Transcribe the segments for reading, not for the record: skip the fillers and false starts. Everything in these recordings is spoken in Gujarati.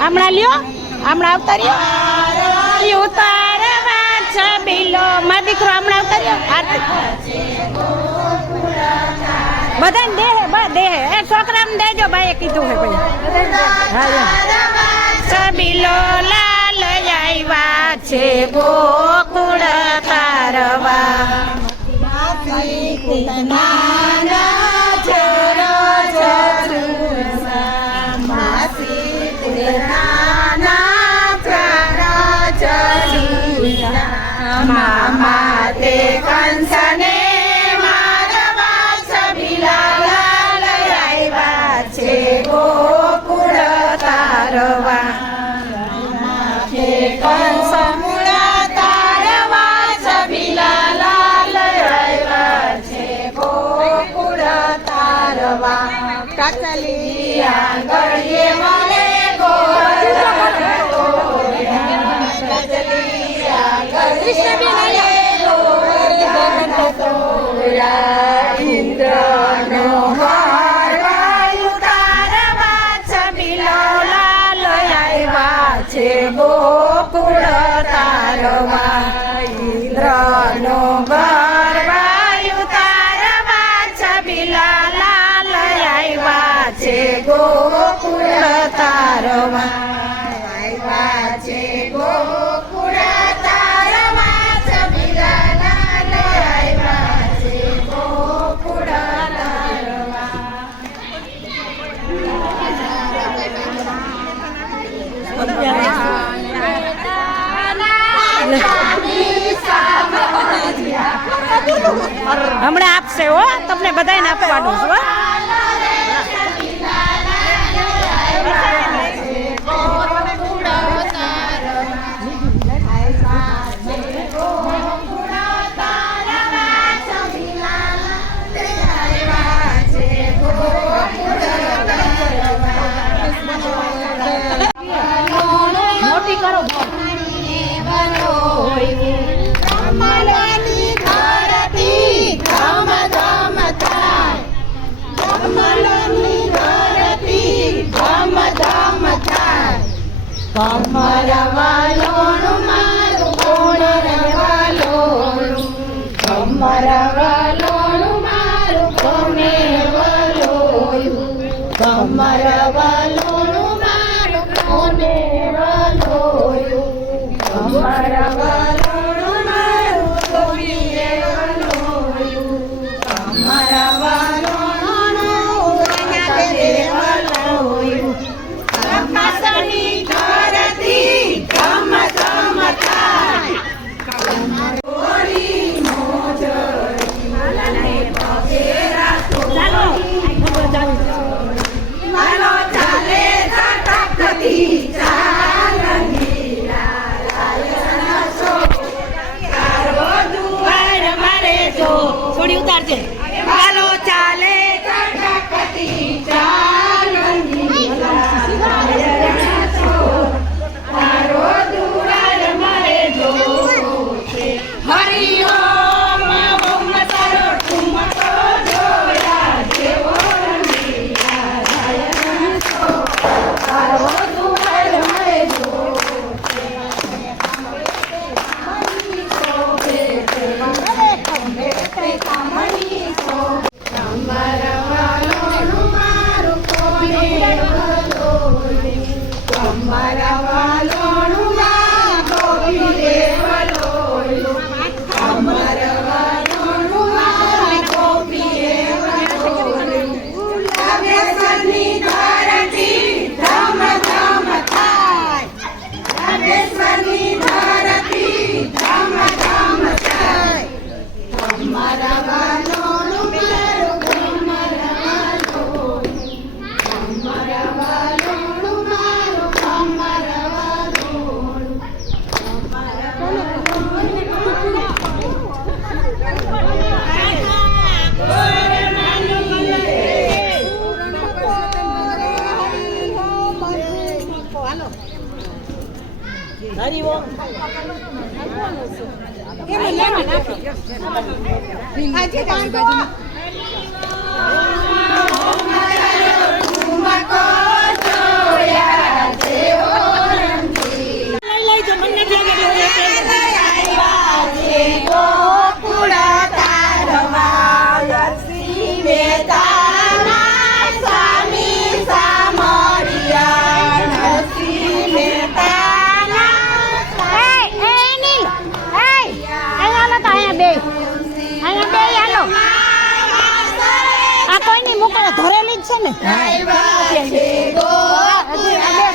હમણાં લ્યો, હમણાં આવતા રહ્યો ઉતારવા છબીલો મારો દીકરો હમણાં આવતા રહ્યો. બધાને દેહે એ છોકરાને દેજો ભાઈએ કીધું હે ભાઈ. છબીલો લાલ આવ્યા છે ગોકુળ તારવા. મામા તે કંસને મારવા છબીલા લાલ આવ્યા છે ગોકુળ તારવા. કંસ મૂળા તારવા છબીલા લાલ આવ્યા છે ગોકુળ તારવા. કાચલી આંગળીએ મળે ઇન્દ્રનો વાયુ તારવા છબીલો લાલ આવ્યા છે ગોકુળ તારવા. ઇન્દ્રનો વાયુ તારવા છબીલા લાલ આવ્યા છે ગોકુળ તારવા. આવ્યા છે ગોકુળ હમણાં આપશે હો, તમને બધાને આપવાનું છે. મોટી કરો કમરવાલોનું મારું કોણ રવાલોનું. કમરવાલોનું મારું કોને વલોયું. કમરવાલોનું મારું કોને વલોયું. કમરવાલોનું મારું કોને વલોયું. કમરવાલોનું વલોયું. આકાશની ધરતી કમર ધરેલી જ છે ને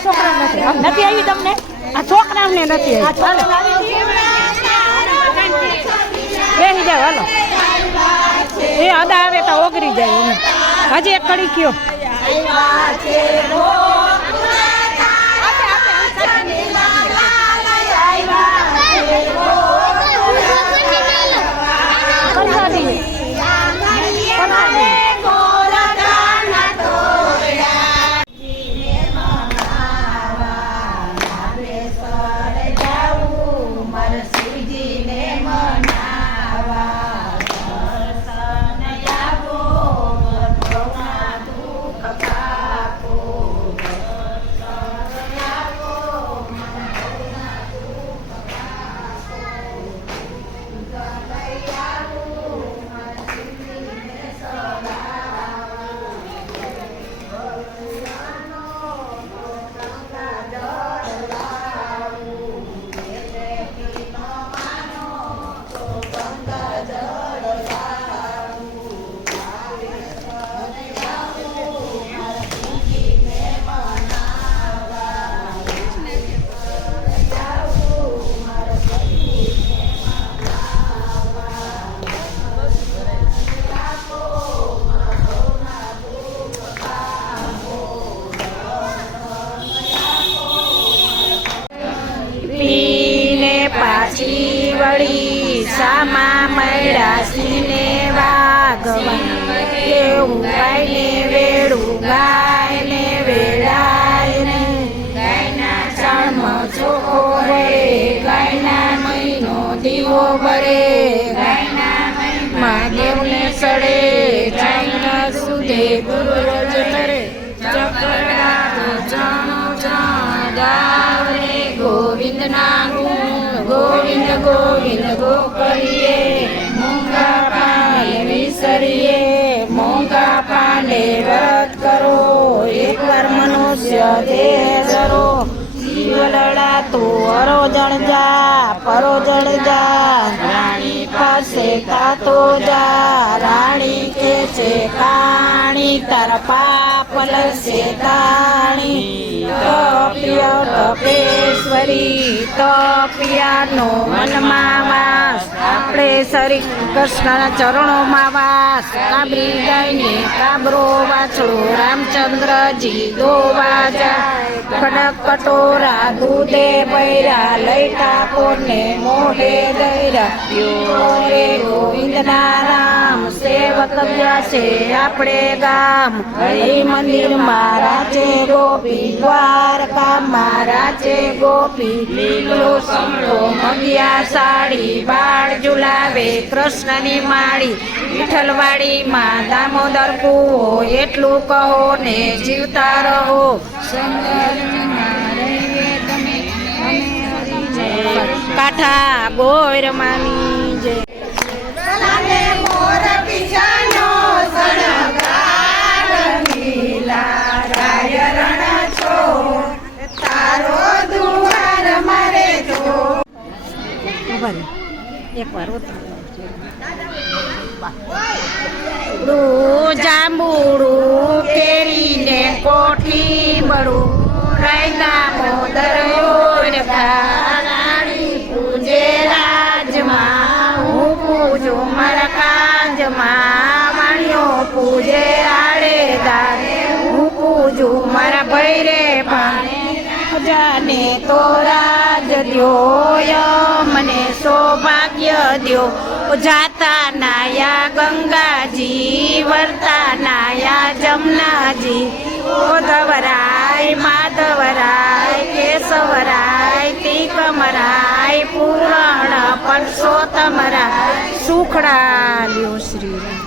છોકરા નથી આવી તમને આ છોકરાને નથી આવી બેસી જાવ હાલો એ અદા આવે તો ઓગરી જાય હજી એક કડી કયો પાછી વળી સામા મૈડાસીને વાગવા કેવું ગાયને વેડું ગાયને વેડાયને ગાયના ચાણમાં ચોખ્ખો બળે ગાયના મહિનો દીવો બળે ગાયના મહિમાં દેવને સડે ગાયના સુધે ગુરુજ કરે ચકડા જાણો જાણ ગાવરે ગોવિંદના ગોવિંદ ગોવિંદ ગોકળીએ મોંઘા પાને વિસરીએ મોંઘા પાને વ્રત કરો એકવાર મનુષ્ય દેહ ધરો જીવલડા તો અરોજણ જા પરોજણ જા રાણી પાસે તાતો જા રાણી કે છે કાણી તારા પાપ લસે તાણી તપ્ય તપેશ્વરી તપિયાનો મનમાં વાસ આપણે શ્રી કૃષ્ણના ચરણોમાં વાસ કાબરી ગાયને કાબરો વાછડો રામચંદ્રજી દોવા જાય ખડક કટોરા દૂધે ભૈરા લઈ ઠાકોરને મોઢે દૈરા રે ગોવિંદના રામ સેવક છે આપણે ગામ હરિ મંદિર મહારાજે ગોપી દ્વારકા મહારાજે ગોપી લીલો સમળો મગિયા સાડી બાળ ઝુલાવે કૃષ્ણની માળી વિઠ્ઠલવાડીમાં દામોદર કૂવો એટલું કહો ને જીવતા રહો કાઠા ગોર માની જય એકવાર જાંબુડું કેરીને કોઠી બળું રાયના મોદર રાણી પૂજે રાજમાં હું પૂજું મારા કાજમાં વાણીઓ પૂજે આડે દારે હું પૂજું મારા ભૈરે પાણે જાને તો રાજ દ્યો મને સૌભાગ્ય દ્યો જાતા નાયા ગંગાજી વર્તા નાયા જમનાજી ઓધવરાય માધવરાય કેશવરાય તિકમરાય પૂરણ પરસો તમારા સુખડા લ્યો શ્રી રામ.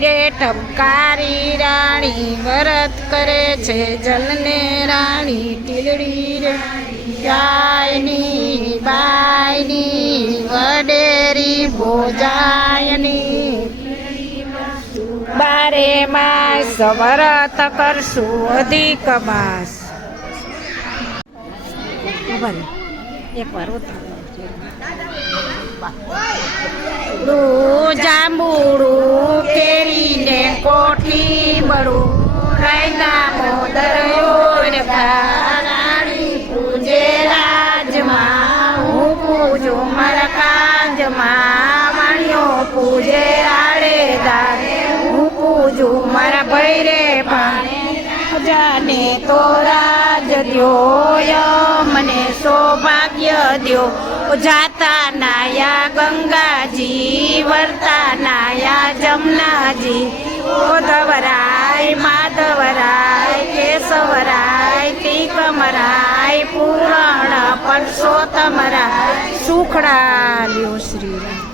રે ઠપકારી રાણી વરત કરે છે જલને રાણી ટીલડી રે ગાયની બાયની વડેરી ભોજાયની બારે માસ વરત કરશું અધિક માસ. એક વાર જાંબુડું કેરીને કોઠી બળું રાયના મોદર રાણી પૂજે રાજમાં હું પૂજું મારા કાજમાં વાણીઓ પૂજે આડે દારે હું પૂજું મારા ભૈરે પાણે જાને તો રાજ દ્યો મને સૌભાગ્ય દ્યો જાતા નાયા ગંગાજી વરતા નાયા જમનાજી ધવરાય માધવરાય કેશવરાય ટીકમરાય પૂરણ પરસો તમારા સુખડા લ્યો શ્રી રામ.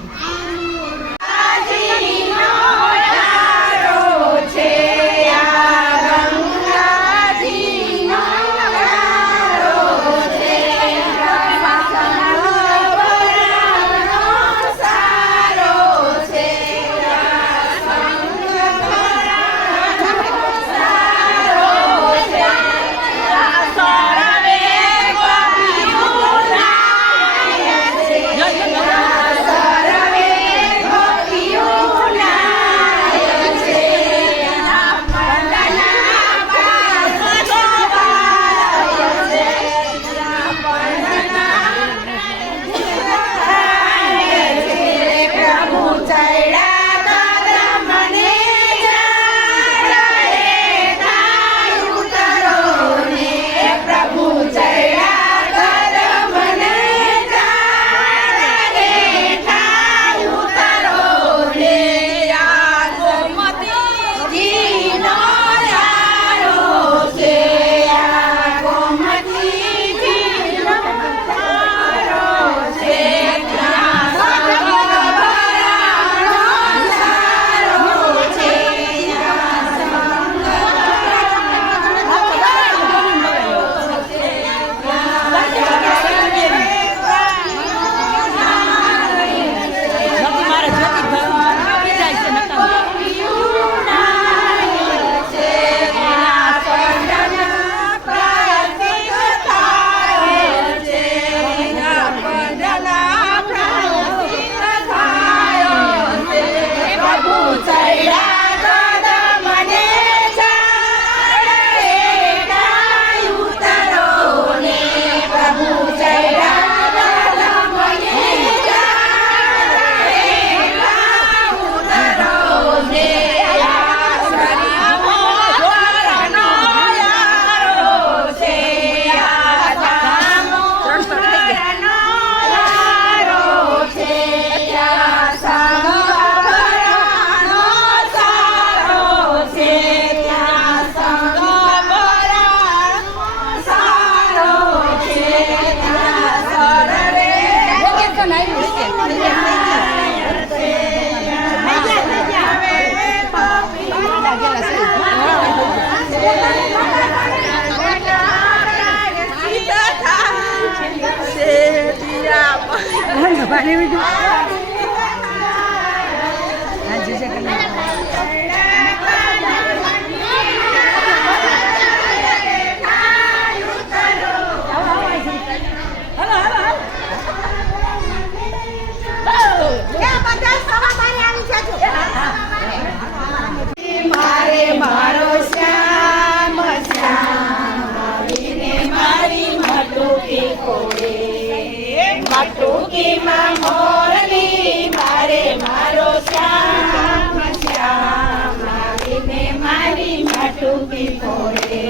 ટૂંકીમાં મોરલી મારે મારો શ્યામ શ્યામ આવીને મારી માટુકી ફોડે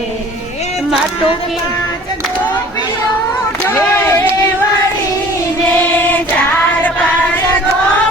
માટુકી ગોપીઓ વળીને ચાર પાંચ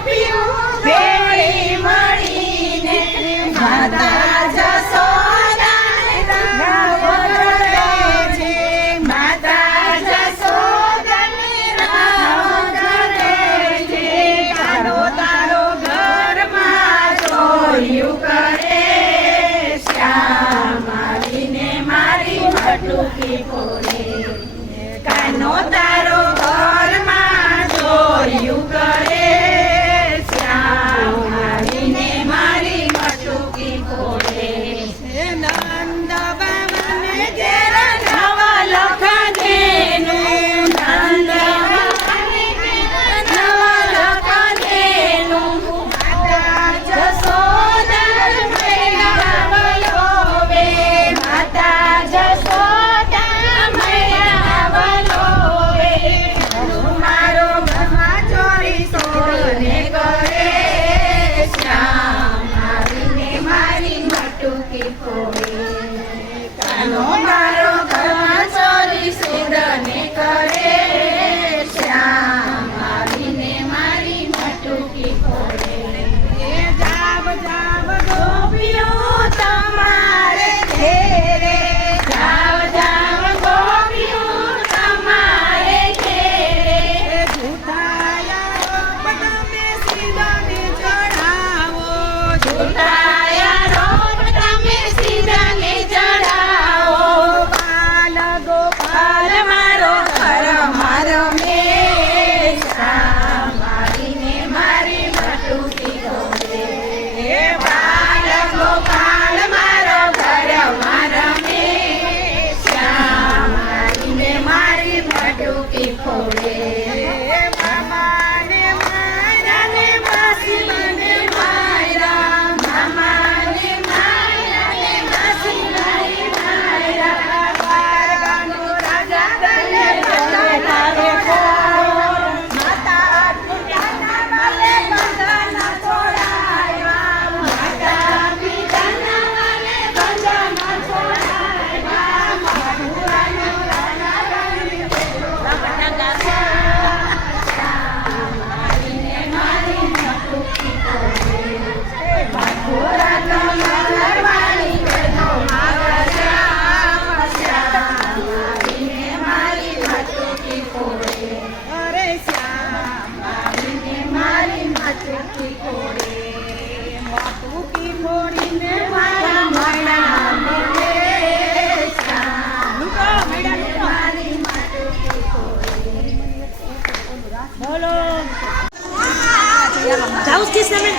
ઉઠાયા રોપ તમે સીધાને ચડાવો બાલ ગોપાલ મારો ઘર મારો મેષા મારીને મારી બટુકી ખોરે હે બાલ ગોપાલ મારો ઘર મારો મેષા મારીને મારી બટુકી ખોરે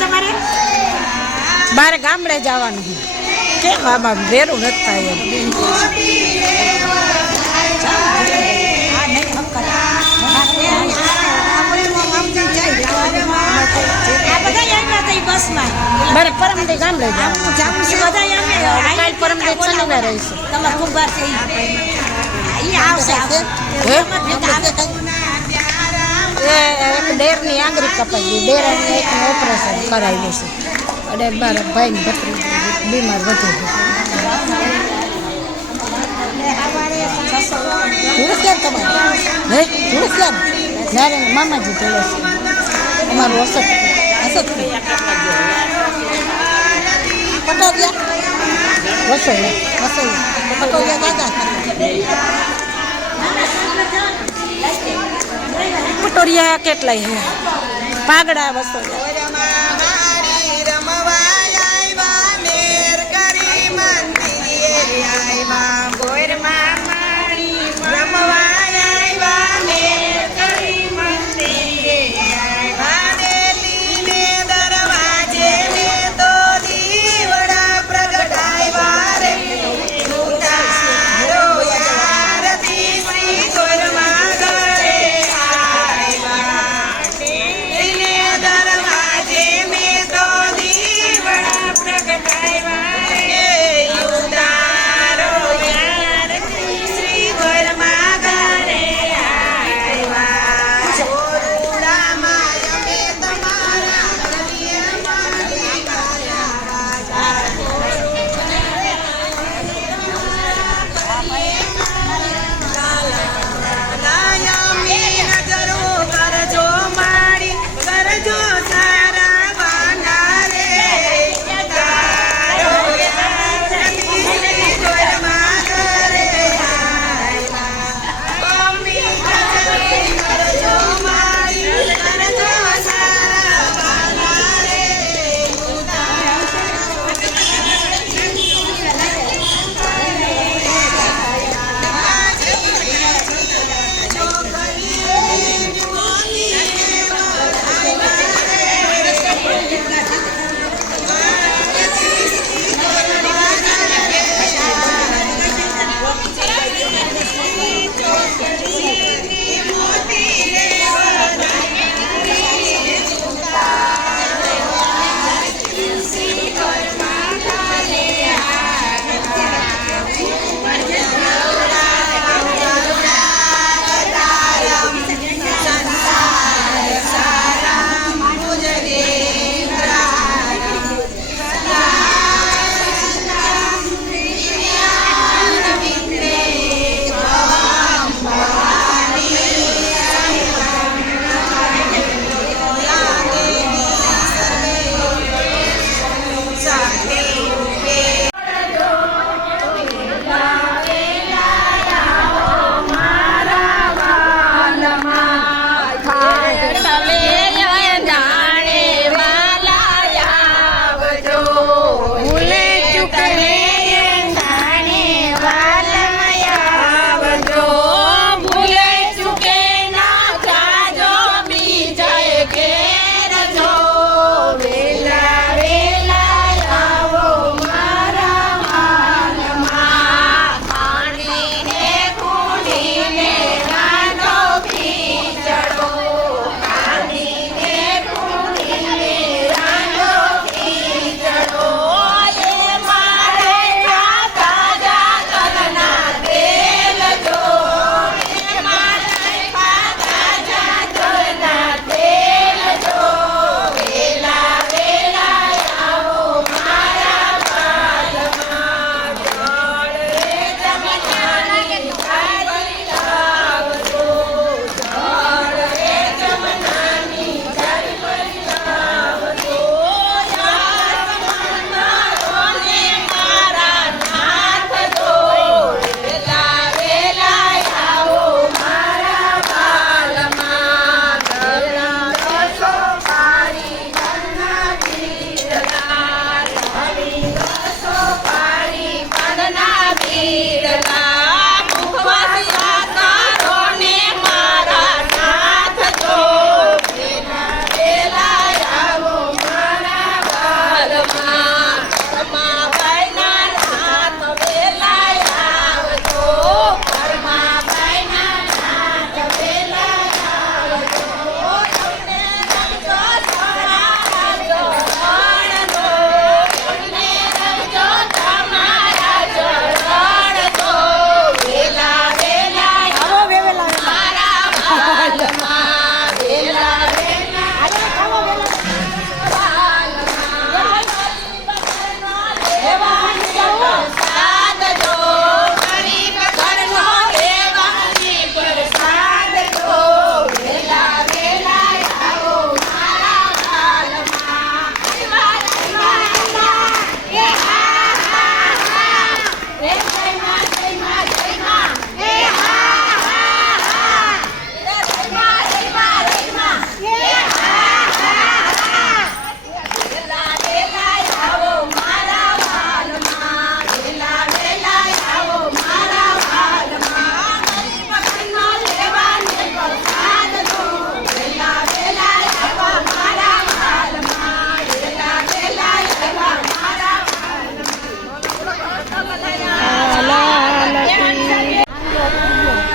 તમારે બાર ગામડે જવાનું કેમ આમાં ભેરું નથી થાય મારે પરમદે ગામડે જવાનું પરમદે શનિવાર રહીશું તમારે ખૂબ વાર છે એક ડેરની આંગળી કપાઈ ગઈ ડેરાની એકનું ઓપરેશન કરાવ્યું છે અને મારા ભાઈની ભત્રી બીમાર વધી ગયું તમારે હે ધૂળસિયા નારાયણ મામાજી ધૂળસ અમારું અસત પટોડિયા પટોડિયા દાદા પટોડિયા કેટલાય હે પાગડા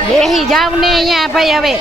બેહી જાવ ને અહીંયા ભાઈ હવે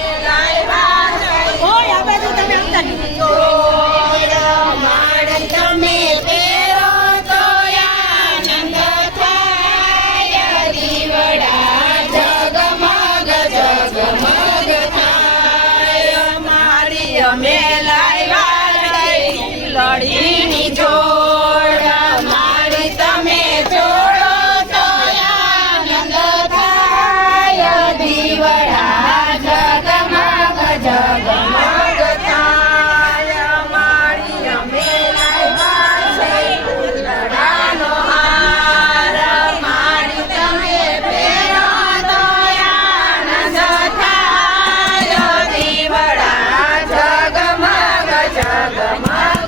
લડીની જોડ મારી તમે જોડો તો આનંદ થાય દીવડા જગમગ જગમગ થાય મારી અમે લાવ્યા છે લડાનો હાર મારી તમે પહેરો તો આનંદ થાય દીવડા જગમગ જગમગ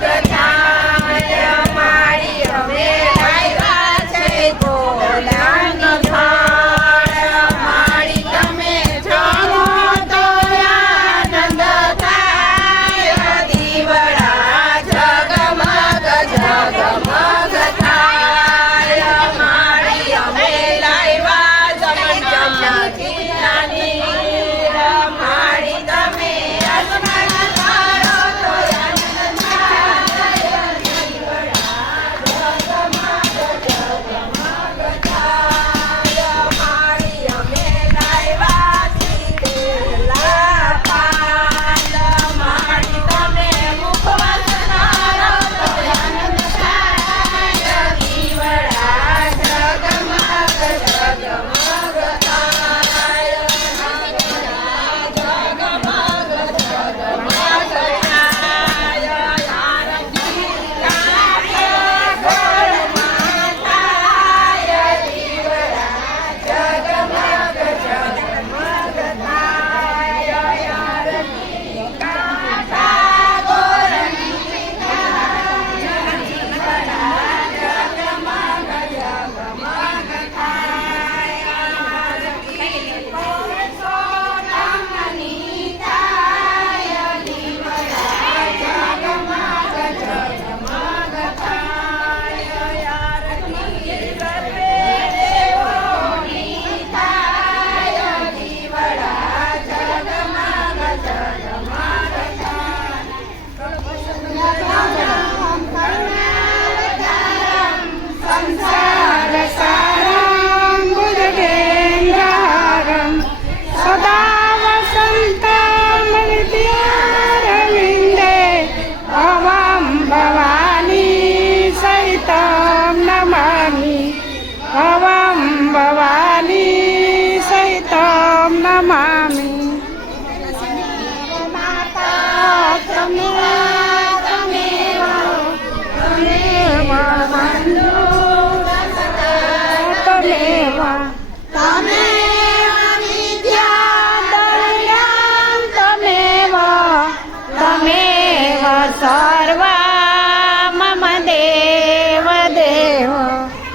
સર્વા મમ દેવ દેવ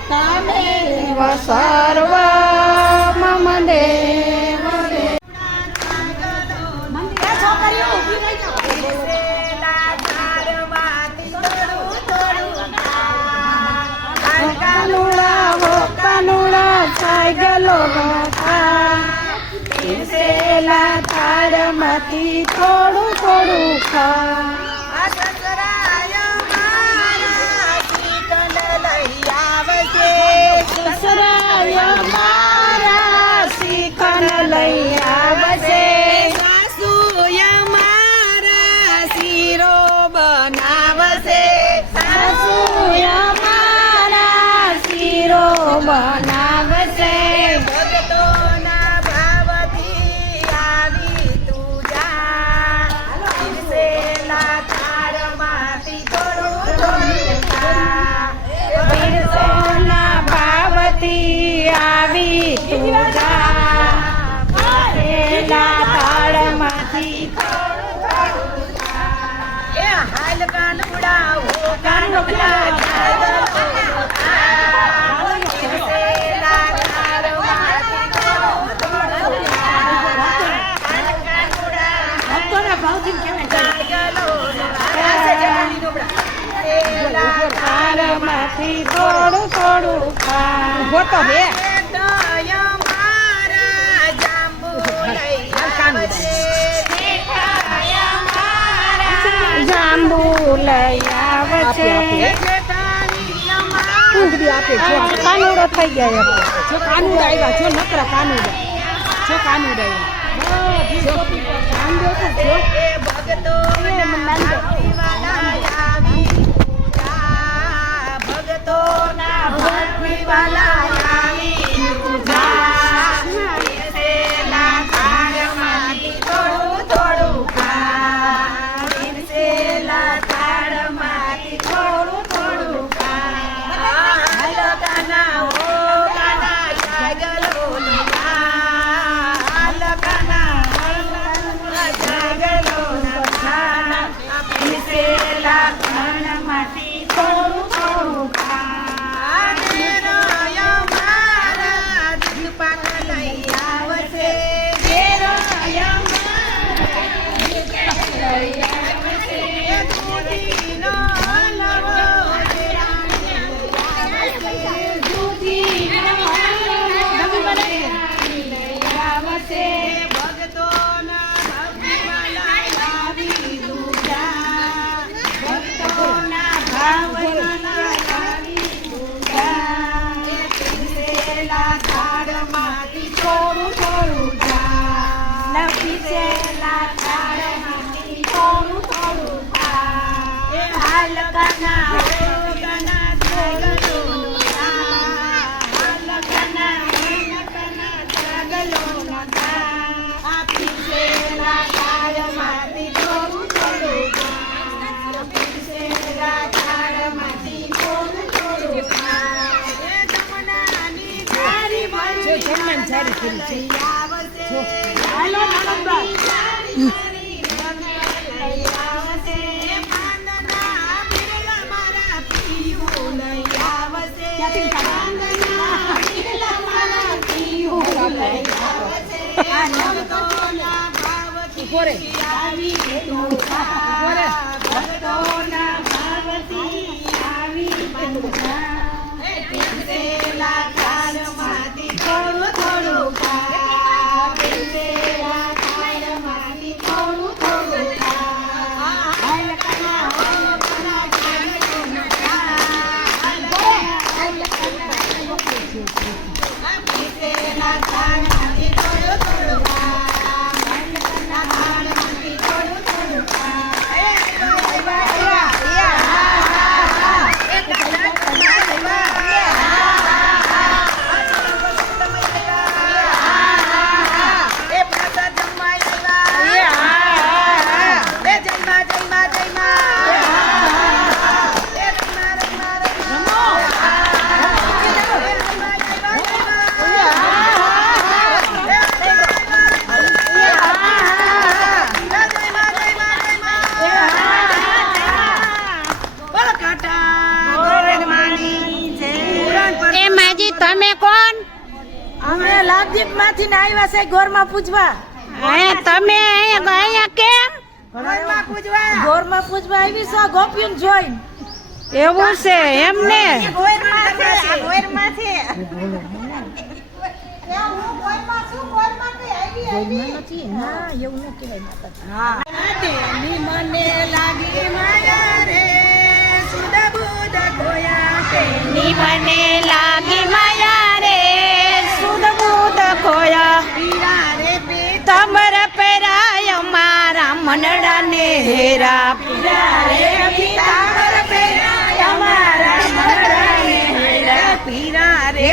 તમેવ સર્વ મમ દેવ દેવ કાનુડા થઈ ગયેલો પીસેલા તારમાંથી થોડું થોડું ખા સસરાય મારા શીખન લઈ આવશે સાસુય મારા શીરો બન બનાવશે ભક્તોના ભાવથી આવી તું જા પીરસેલા થાળમાંથી થોડું થોડું ખા. પીરસોના ભાવથી આવી તું જા પીરસેલા થાળમાંથી એ હાલ કાનુડા હો કાનુડા જાગલો પીરસેલા થાળમાંથી થોડું થોડું ખા. હાલ કાનુડા ભક્તોના ભાવથી કહેવાય જાગલો પીરસેલા થાળમાંથી થોડું થોડું ખા હોતો હે જાંબુ લઈ આવશે કાનુડો થઈ ગયા જો કાનુડા આવ્યા જો નકરા કાનુડા જો કાનુડા તમે કોણ? અમે લાભદીપ માંથી આવ્યા છે ગોરમાં પૂજવા. તમે અહીંયા કેમ? ગોરમાં પૂજવા આવી છો ગોપીન જોઈન. એવું છે એમને? ગોરમાં છે. મને લાગી માયા રે સુધ બુધ ખોયા. મને લાગી માયા રે સુધ બુધ ખોયા. તમર પેરાય મારા મનડા ને હેરા. પીરા રે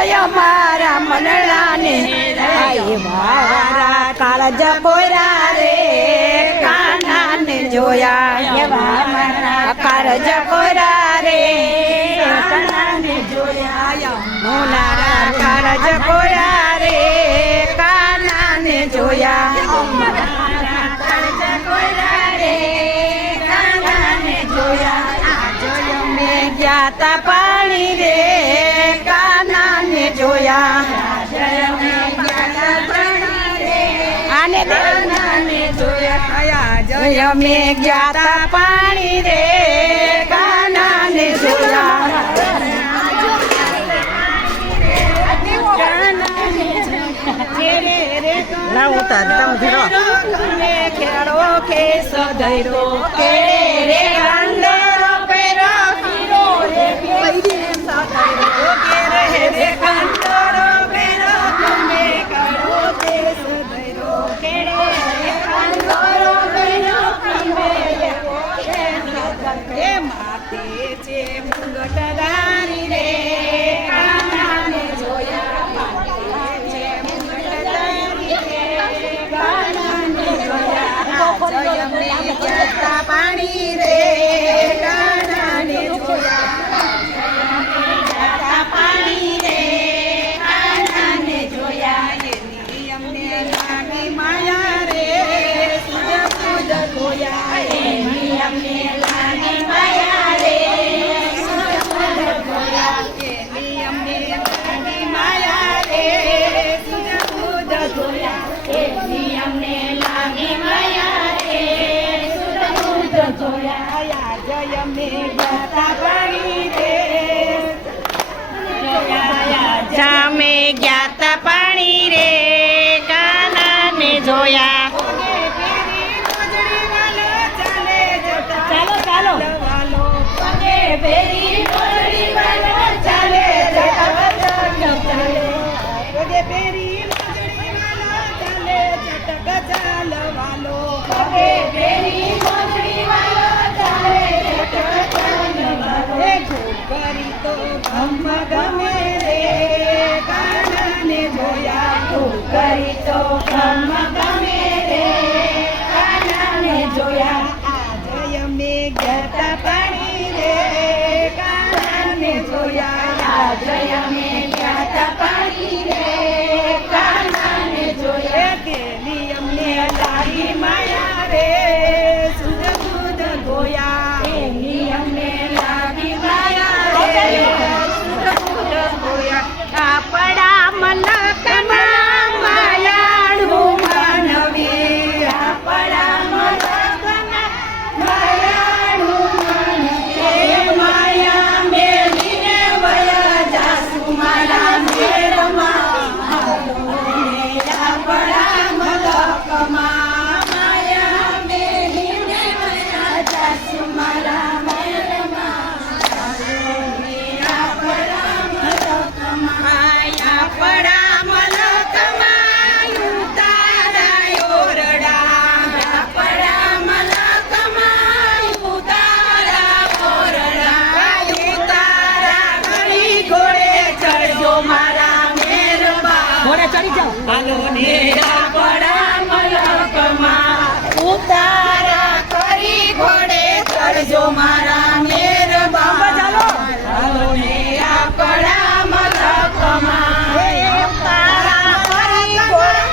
અયો મારા મનડાને આય મારા કાળજ કોરા રે કાનાને જોયા એવા મારા કાળજ કોરા રે કાનાને જોયા મોનારા કાળજ કોરા રે કાનાને જોયા કાળજ કોરા રે કાનાને જોયા જોયો મેં ગયા તા પાણી રે કાનાને જોયા આને કાનાને જોયા જોયો મેં ગયા તા પાણી રે કાનાને જોયા ના ઉતાર તમે ધીરો ખેડો કે સધૈરો કે રે ગાંડરો પેરો પીરો રે સધૈરો કે રે ગાંડરો પેરો તમે કરો તે સધૈરો કે રે ગાંડરો પેરો તમે એ માતે છે મુંગટ દારી રે કાનાને જોયા પાણી રે કાનાને જોયા પાણી રે કાનાને જોયા એની અમને લાગી માયા રે સુરપુદ ગોયા એની અમને લાગી માયા રે સુરપુદ ગોયા એની અમને લાગી માયા રે સુરપુદ ગોયા એની અમને લાગી માયા રે જોયા જય મે ગાતા પાણી રે જામે ગયા તા પાણી રે કાનાને જોયા ચાલો ચાલો પેરી મોજડી વાલો ચાલે પેરી મોજડી વાલો ચાલે ચટક ચાલવાલો પેરી મોજડી વાલો ચાલે ચટક ચાલવાલો ઘોઘરી તો ગમ ગમે રે કાનાને જોયા ઘોઘરી તો ગમ ગમે રે કાનાને જોયા આજે અમે ગયા પાણી રે કાનાને જોયા આજે અમે ગયા પાણી રે કાનાને જોયા કેલી અમને લારી માયા રે સુરપુદ ગોયા એની અમને લારી માયા રે સુરપુદ ગોયા આપણા મલકમાં માયાળું માનવી આપણા મલકમાં માયાળું માનવી માયા મેલીને વયા જાસુ મારા મેરમાં આપણા મલકમાં માયા મેલીને વયા જાસુ મારા મેરમાં આપણા મલકમાં ઉતારાયો રડા આપણા મલકમાં ઉતારા ઓરડા ઉતારા ઘડી ઘોડે ચડજો મારા મેરબા ઘોડે ચડી જાઓ હાલો ને આપણા મલકમાં ઉતારા કરી ઘોડે ચડજો મારા મેરબા હાલો ને આપણા મલકમાં ઉતારા કરી ઘોડે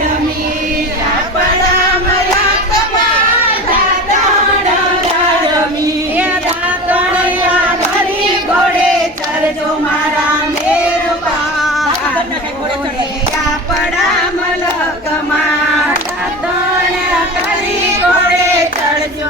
રમી આપણા મલકમાં રમી દાતણિયા ધરી ઘોડે ચડજો મારા મેરબા આપણા મલકમાં દાતણિયા કરી ઘોડે ચડજો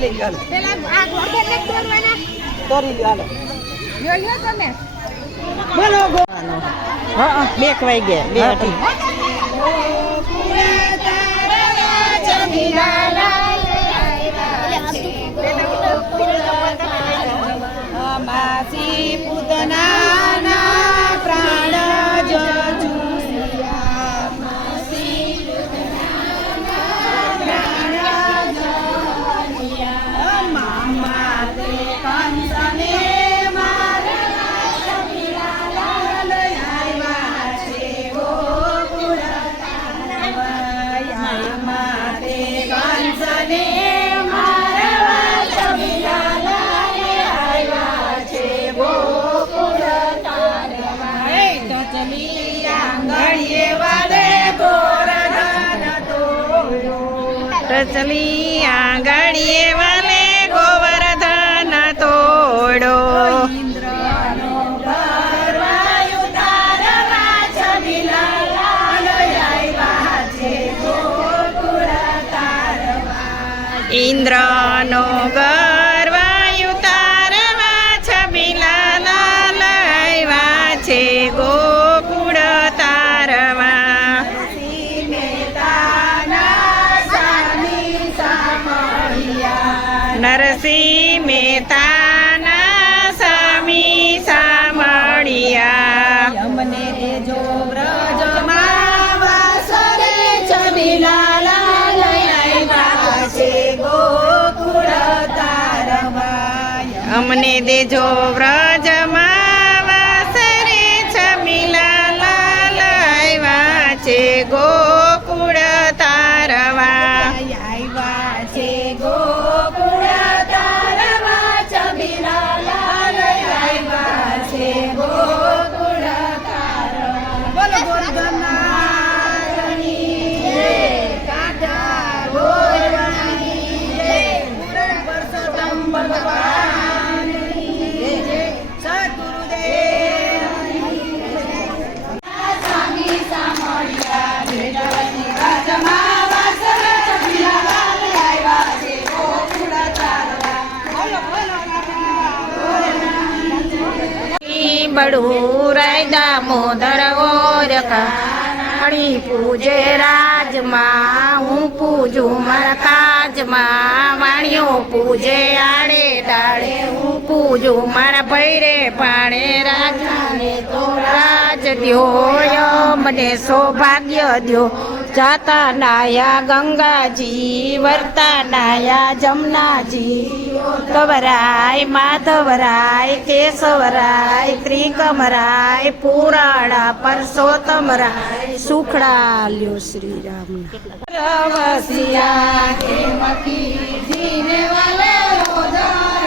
લઈ લ્યો હાલો. પેલા આ ગોળગોળ નથી દોરવાના. દોરી લ્યો હાલો. લ્યો લ્યો તમે. બોલો ગોવાનો. હા 2 વાગે 2 અઢી. માસી પૂતનાના પ્રાણ જજુરિયા માસી પૂતનાના મામા તે કંસને મારવા શમીલાલા લઈ આવ્યા છે ગોકુળ તારવા માતે કંસને મારવા શમીલાલા લઈ આવ્યા છે ગોકુળ તારવા તો ચલી આંગળીએ વાલે ગોવર્ધન તોડ્યો ચલી આંગળીએ વાલે ગોવર્ધન તોડો ઇન્દ્રનો ગર્વાયુ તારવા છબીલાલા લઈ આવ્યા છે ગોકુળ તારવા ઇન્દ્રનો ગર્વાયુ તારવા છબીલાલા લાવ્યા છે ગોકુળ તારવા નરસિંહ મહેતાના સ્વામી સામળિયા નરસિંહ મહેતાના સામી સામળિયા અમને દેજો વ્રજમાં વાસરે છબીલાલા લઈ આવ્યા છે ગોકુળ તારવા અમને દેજો વ્રજમાં વાસરે છબીલાલા લાવ્યા છે ગોકુળ તારવા આવ્યા છે ગોકુળ તારવા છબીલાલા લઈ આવ્યા છે ગોકુળ તારવા બોલો ગોરધનાની જય કાંઠા ગોરવાની જય પૂરણ પરસોત્તમ ભગવાનની જય સદગુરુદેવની સ્વામી સામળિયા ભેટવતી રાજમાં વાસર છબીલાલા લઈ આવ્યા છે ગોકુળ તારવા બોલો બોલો બડું રાયદા મોદર ઓરખા અણી પૂજે રાજમાં હું પૂજું મારા કાજમાં વાણિયો પૂજે આડે ડાળે હું પૂજું મારા ભૈરે પાણે રાજાને તો રાજ દ્યો મને સૌભાગ્ય દ્યો જાતા નાયા ગંગાજી વર્તા નાયા જમનાજી કવરાય માધવરાય કેશવરાય ત્રિકમરાય પુરાણા પરસોત્તમરાય સુખડા લ્યો શ્રી રામના રવસિયા કે મકી જીને વાલે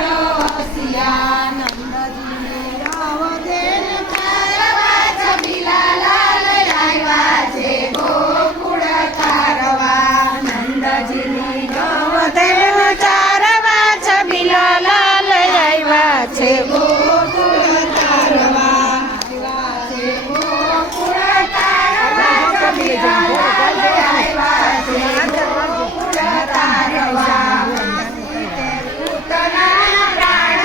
રવસિયા નંદજી રાવદેન તારવા છબીલાલા લઈ આવ્યા છે ગોકુળ તારવા નંદજી રાવદેન ચારવા છબીલાલા લઈ આવ્યા છે ગોકુળ તારવા આવ્યા છે ગોકુળ તારવા છબીલાલા લઈ આવ્યા છે ગોકુળ તારવા પૂતના પ્રાણ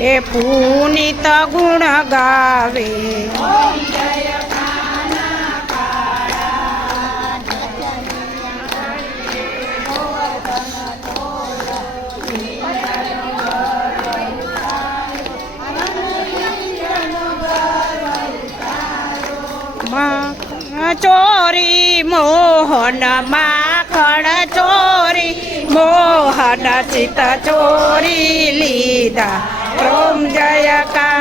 એ પુનિત ગુણ ગાવે ચોરી મોહન માખણ ચોરી મોહન ચિત ચોરી લીધા ઓમ જયકાર